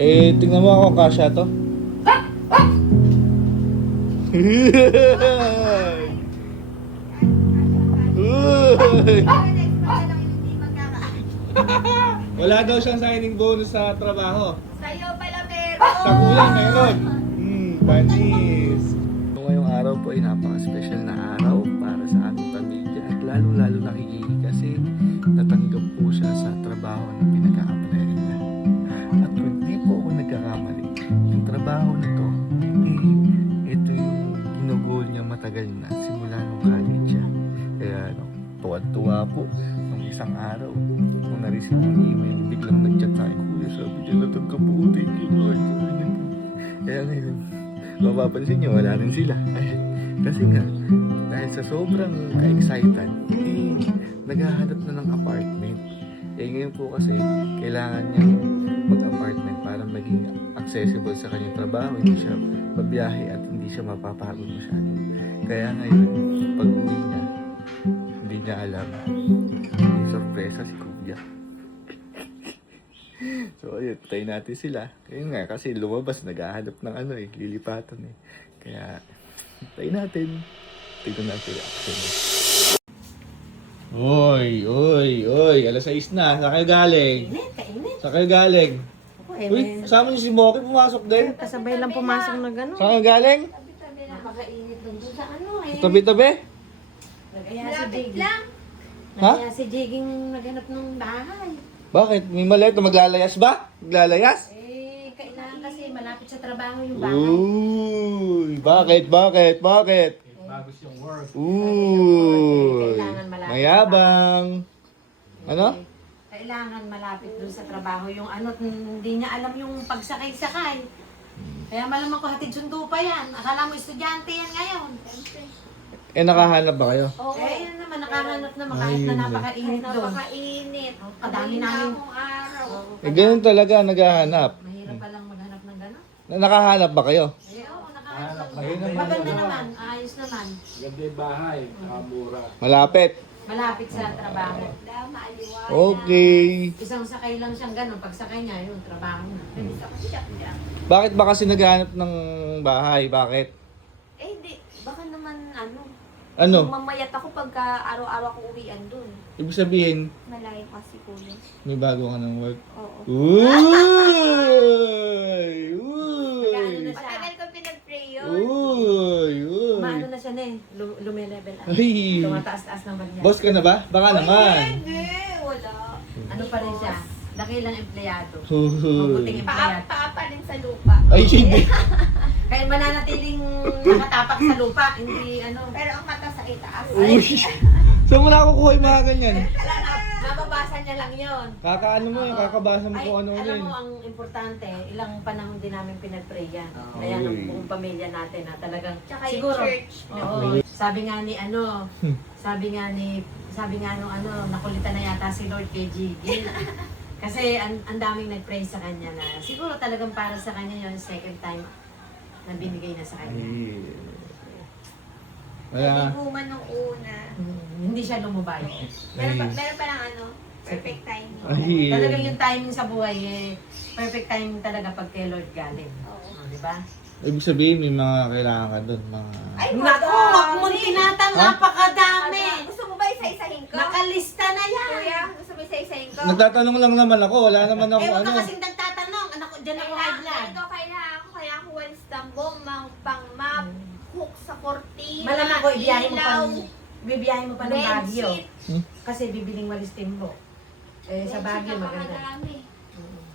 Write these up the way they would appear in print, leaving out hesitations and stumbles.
Tingnan mo ako kung kasya to. Wala daw siyang signing bonus sa trabaho. Sa'yo pala meron. Sa kuya meron. Panis. Ngayong araw po ay napaka-special na araw para sa aming pamilya at lalo-lalo nakikiki kasi natanggap po siya sa trabaho na pinag-a-apply niya. At kung di po ako nagkakamali, yung trabaho na to, ito yung ginugol niya matagal na simula nung college siya. Kaya tuwa-tuwa po nung isang araw nung na-receive yung email, biglang nag-chat sa akin, kuya, sabi niya natanggap po, thank you Lord. Kaya ngayon, mapapansin nyo, wala rin sila. Kasi nga, dahil sa sobrang ka-excited, naghahanap na ng apartment. Ngayon po kasi, kailangan niya mag-apartment para maging accessible sa kanyang trabaho, hindi siya mabiyahe at hindi siya mapapagod masyado. Kaya ngayon, pag uwi niya, hindi niya alam, yung sorpresa si Kuya. So ayun, tayo natin sila. Ayun nga, kasi lumabas, naghahanap ng lilipatan eh. Kaya, tayo natin. Tignan natin yung action. Oy, alas 6 na. Saan kayo galing? Kainit. Saan kayo galing? Uy, Kainit. kasama niyo si Moki, pumasok din. Kasabay lang pumasok na gano'n. Saan kayo galing? Napakainit doon sa ano eh. Tabi-tabi? Nagaya si Malapit Jiggy. lang. Ha? Nagaya si Jigging naghanap ng bahay. Bakit? May maliit na maglalayas ba? Maglalayas? Kailangan kasi malapit sa trabaho yung bahay. Uy, bakit? Bagus yung work. Uy, Kailangan malapit mayabang. Ano? Kailangan malapit doon sa trabaho yung ano, hindi niya alam yung pagsakay-sakay. Kaya malamang ko hatid sundo pa yan. Akala mo estudyante yan ngayon. Nakahanap ba kayo? Oo. Yan naman, nakahanap naman kahit Ayun na na. napakainit doon. Napakainit. Kadami Kadami na namin. akong araw. Ganun talaga, naghahanap. Mahirap palang maghanap ng gano'n. Nakahanap ba kayo? Oo, Hanap nakahanap. na yun. Maganda naman, ayos naman. Ganda yung bahay. Mura. Malapit. Malapit sa trabaho. Maaliwanag. Okay. Isang sakay lang siyang gano'n. Pag sakay niya, yun, trabaho na. Bakit ba kasi naghahanap ng bahay? Bakit? Hindi. Baka naman Ano? mamayat ako pagka araw-araw ko uwian dun. Ibig sabihin, Malayo kasi kuya. may bago ka ng work. Oo. Uy! Nag-ano na Uy! siya. Matagal ko pinag-pray yun. Uy! Uy! Umaano na siya na eh. Lumilevel up. Ay! Tumataas-taas naman niya. Boss ka na ba? Baka naman. Hindi. Wala. Ano pa rin siya? Dakilang empleyado. Uy. Mabuting empleyado. Paa pa rin sa lupa. Ay, hindi. Kaya mananatiling nakatapak sa lupa. Hindi ano. Pero ang mata sa itaas. Uy! Saan mo nakukuha yung mga ganyan? Nababasa niya lang yon. Kakaano mo yun, kakabasa mo Ay, kung ano alam rin. mo, ang importante, ilang panahon din namin pinag-pray yan. Oo. Kaya ng Uy. buong pamilya natin na talagang, Tsaka yung siguro, church. oo, sabi nga ni ano, sabi nga nung ano, nakulitan na yata si Lord kay Gigi. Kasi ang daming nag-pray sa kanya na, siguro talagang para sa kanya yung second time na binigay na sa kanya. Ay. Hindi Wala. human nung una. Hindi siya lumubay. Meron pa lang perfect timing. Ay. Talagang yung timing sa buhay, perfect timing talaga pag kay Lord galing. Oo. Di ba? Ibig sabihin, may mga kailangan ka doon. Mga... Ay, Naku, wag mo tinatang, Ha? napakadami. Gusto mo ba isa-isahin ko? Nakalista na yan. Kuya, gusto mo isa-isahin ko? Nagtatanong lang naman ako. Wala naman ako Wag ano. ka kasing nagtatanong. Anak ko, dyan ako high blood. Ito kailangan ko walis tambong, pang map, hook sa kortina, Malamang ko, ibiyahin mo pa, ilaw, bibiyahin mo pa ng Baguio. bedsheet. Kasi bibiling walis timbo. Sa Baguio, maganda. Napakadami.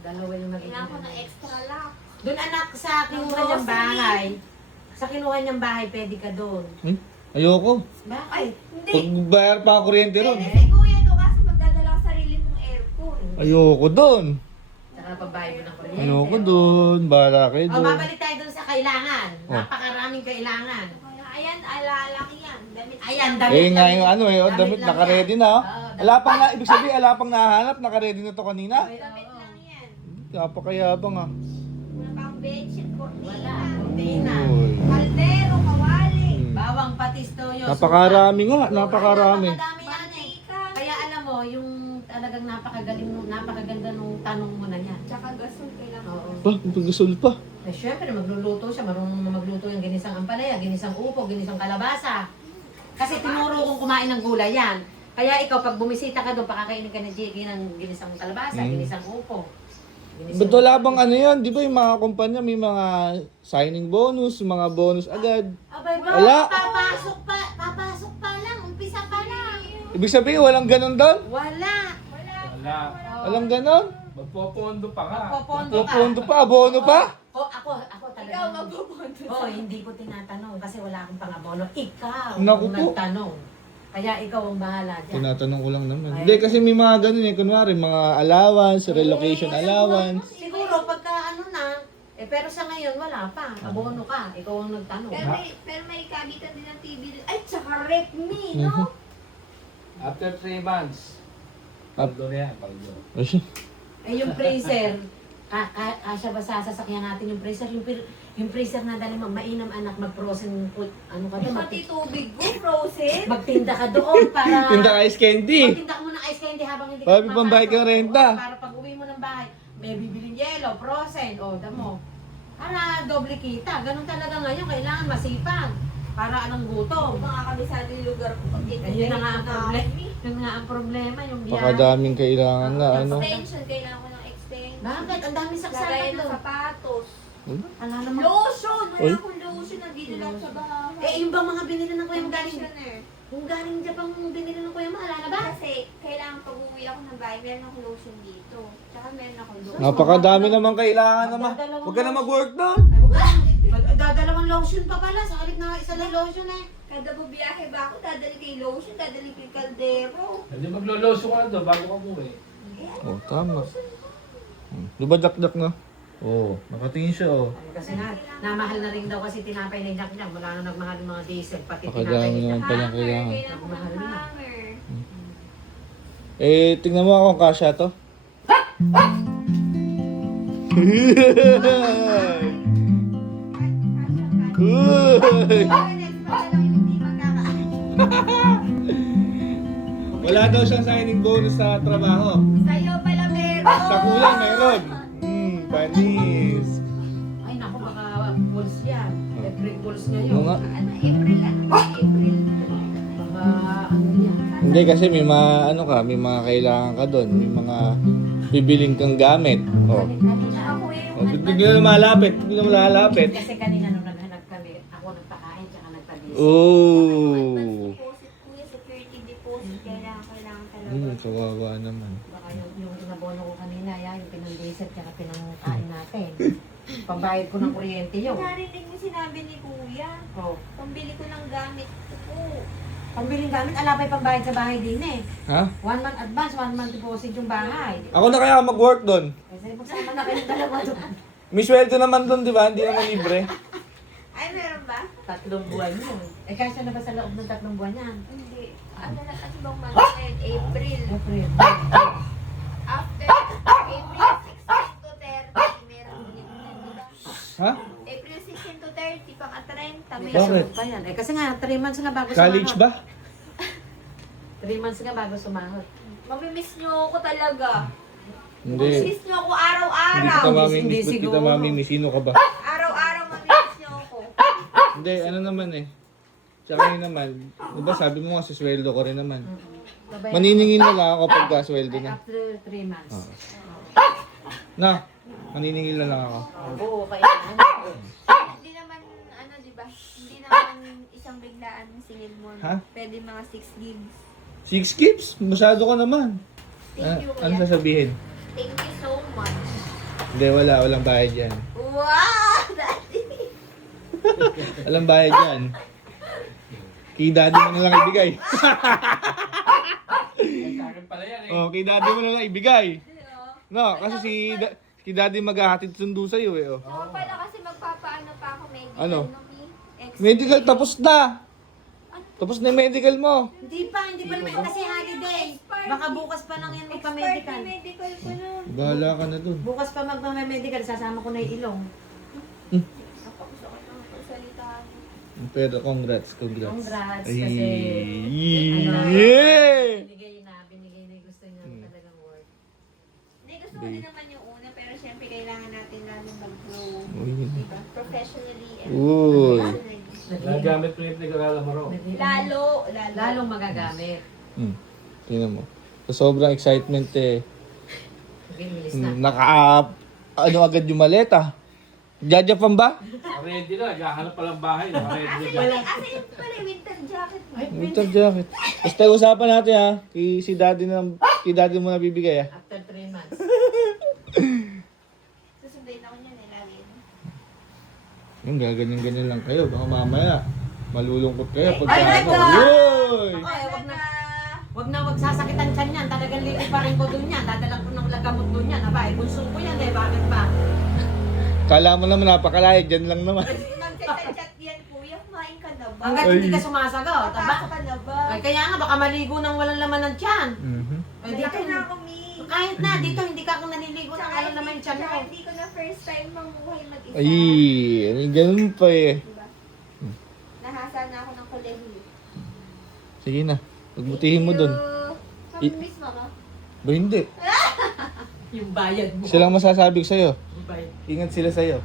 Dalawa yung Kailangan ko ng maganda. extra lock. Doon anak, sa kinuha niyang bahay. Sa kinuha niyang bahay, pwede ka doon. Ayoko. Bakit? Hindi. Pagbayar pa ang kuryente ron. Pwede si kuya to kasi magdadala ka sarili mong aircon. Ayoko doon. Saka pagbayad mo ng kuryente. Ayoko doon. Bahala kayo O, doon. babalik tayo doon sa kailangan. Oh. Napakaraming kailangan. Kaya ayan, alalaki yan. Damit Ayan, lang. damit. Eh nga yung ano eh, oh, Damit damit lang naka-ready yan. na oh. Oo, Ala pang na, ibig sabihin, ala pang nahanap, naka-ready na to kanina. Damit lang yan. Napakayabang ah. Mga pang bedsheet, kortina. Wala, kurtina. Uy. Kaldero, kawali. Bawang patis toyo. Napakarami nga, napakarami. Napakarami yan eh. Mantika. Kaya alam mo, yung talagang talagang napakaganda nung tanong mo na yan. Tsaka gasol kailangan. Oo. Pa, paggasol pa. Eh, syempre, magluluto siya. Marunong na magluto yung ginisang ampalaya, ginisang upo, ginisang kalabasa. Kasi tinuro kong kumain ng gulay yan. Kaya ikaw, pag bumisita ka doon, pakakainin ka ng ginisang kalabasa, ginisang upo. Ba't wala bang ano yan? Di ba yung mga kumpanya may mga signing bonus, mga bonus agad? Abay ba? Wala. Papasok pa lang. Umpisa pa lang. Ibig sabihin, walang ganon doon? Wala. Wala. Walang ganon? Magpopondo pa ka. Popondo ka. Pupunto pa, abono pa? Ako talaga. Ikaw magpupunto. Oh, hindi ko tinatanong kasi wala akong pangabono. Ikaw Naku ang po. nagtanong. Kaya ikaw ang bahala dyan. Tinatanong ko lang naman. Ay. Hindi, kasi may mga ganon eh. Kunwari, mga allowance, relocation allowance. Siguro pagka ano na, pero sa ngayon wala pa. Abono ka. Ikaw ang nagtanong. Pero may kagitan din ng TV. Ay, tsaka rep me, no? After 3 months. Paldo na yan, paldo. Yung freezer, kasya ba sa sasakyan natin yung freezer? Yung freezer na dali mainam anak, mag-frozen food. Ano ka doon? Pati tubig ko, frozen. Magtinda ka doon para... Tinda ka ice candy. Magtinda ka muna ng ice candy habang hindi Para ka pambayad kang renta. Para pag uwi mo ng bahay, may bibiling yelo, frozen, damo. Para doble kita. Ganun talaga ngayon, kailangan masipag. Para anong gutom. Mga kabisado yung lugar ko. Pag Ayun na nga ang problema. Yun nga ang problema, yung biyahe. Pakadaming kailangan na ano. Extension, kailangan ko ng extension. Bakit? Ang dami Lagayan saksakan ng doon. sapatos. Ala naman. Lotion! Uy. Wala akong lotion na dinala sa bahay. Yung bang mga binili ng kuya mo galing? Conditioner. Kung galing Japan binili ng kuya mo, ala na ba? Kasi kailangan pag uwi ako ng bahay, meron akong lotion dito. Tsaka meron akong lotion. Napakadami naman kailangan naman. Huwag ka na mag-work doon. Dadalawang lotion pa pala. Sa halip na isa lang lotion eh. Kada bubiyahe ba ako, dadali kay lotion, dadali kay kaldero. Hindi magloloso ka na doon bago ka umuwi. Oh, tama. Di ba dakdak na? Oo, nakatingin siya oh. Kasi nga, namahal na rin daw kasi tinapay na inak niya. Wala na nagmahal ng mga diesel, pati Pakadami tinapay niya. naman palang kailangan. Kailangan ko ng hanger. Eh, tingnan mo akong kasya to. Uy! Wala daw siyang signing bonus sa trabaho. Sa'yo pala meron. Sa kuya meron. Panis. Ay naku, baka pulse yan. April pulse ngayon. Oo nga. Ano, April? April. Baka ano yan. Hindi kasi may mga ano ka, may mga kailangan ka doon, may mga bibiling kang gamit. Oh. Tsaka kuya yung Oh, bigla na malapit, bigla na malapit. Kasi kanina nung naghanap kami, ako nagpakain tsaka nagpa-diesel. Oh. deposit, kuya, security deposit. Kailangan talaga. Kawawa naman. Baka yung inabono ko kanina, yan, yung pinang-diesel tsaka pinang-kain natin. Pambayad ko ng kuryente yun. Narinig mo sinabi ni kuya. Oh. Pambili ko ng gamit ko po. Pambiling gamit, alapay pambayad sa bahay din eh. Ha? 1 month advance, 1 month deposit yung bahay. Ako na kaya mag-work doon. Kasi magsama na kayong dalawa doon. May sweldo naman doon, di ba? Hindi naman libre. Ay, meron ba? 3 buwan yun. Eh, kasya na ba sa loob ng 3 buwan yan? Hindi. Ano na, ano bang month ngayon? April. April. After April 16 to 30, meron ulit. Ha? April 16 to 30, pang 30, May meron. Bakit? kasunod pa yan. Eh, kasi nga, 3 months nga bago College sumahod. ba? 3 months nga bago sumahod. Mamimiss nyo ako talaga. Hindi. Mamimiss nyo ako Hindi araw-araw. kita mamimiss. Hindi Ba't kita siguro. mamimiss? Sino ka ba? Araw-araw mamimiss nyo ako. Hindi, ano naman eh. Tsaka yun naman, di ba sabi mo nga si sweldo ko rin naman. Babay- Maniningil na lang ako pagka sweldo Ay, na. after 3 months. Na, maniningil na lang ako. Oo, kailangan. Hindi naman, ano, di ba? Hindi naman isang biglaan ng singil mo. Ha? Pwede mga 6 gigs. 6 gigs? Masyado ka naman. Thank you, Ano kuya. sasabihin? Thank you so much. Hindi, walang bayad yan. Wow! Daddy! Walang bayad yan. Kay daddy mo na lang ibigay. Ay, sa akin pala yan eh. Oh, kay daddy mo na lang ibigay. No, kasi si daddy maghahatid sundo sa'yo eh. Oh. Saka pala kasi magpapaano pa ako medical. Ano? no, Mi? Medical, tapos na. Tapos na yung medical mo. Hindi pa naman kasi holiday. Baka bukas pa lang yan magpa-medical. Expert medical ko nun. Bahala ka na dun. Bukas pa magpa-medical, sasama ko na yung ilong. Ako gusto ko nang magsalita. Pero congrats. Congrats, Ay, kasi, yeah! binigay na yung gusto niya talagang ko din naman yung una, pero syempre kailangan natin lalo mag-grow. Uy. Diba? Professionally and Uy. personally. Nagamit mo yung pinag-aralan mo ro. Lalong magagamit. Tingnan mo. So, sobrang excitement eh. Bilis na. Ano agad yung maleta? Jajapan ba? Ready na, gahanap pa lang bahay. Ready na. Asa yung pala yung winter jacket mo? Winter jacket. Basta usapan natin ha. Si daddy mo na bibigay ha. After 3 months. Susunduin ako niyan eh, lagi. Yung gaganyan-ganyan lang kayo. Baka mamaya malulungkot kayo pag Ay, ano. naka! Uy! Ay, wag sasakitan tiyan yan. Talagang liliparin ko dun yan. Dadalang ko ng lagamot dun yan. Aba, bunso ko yan eh. Bakit ba? Kala mo naman napakalayo. Dyan lang naman. Magchat-chat yan, kuya. Kumain ka na ba? Hanggat hindi ka sumasagot. Papasok Aba, ka na ba? ay, kaya nga baka maligo ng walang laman ng tiyan. Ay, dito Malaki na ako, Mi. kahit na, dito hindi ka kung naliligo ng walang laman ng tiyan mo. Tsaka hindi ko na first time mamuhay mag-isa. Ay, ganun pa eh. Diba? Nahasa na ako ng kolehiyo. Sige na. Pagbutihin mo dun. Mamimiss mo ka? Ba hindi? Yung bayad mo. Silang masasabi ko sa'yo. Yung bayad. Ingat sila sa'yo.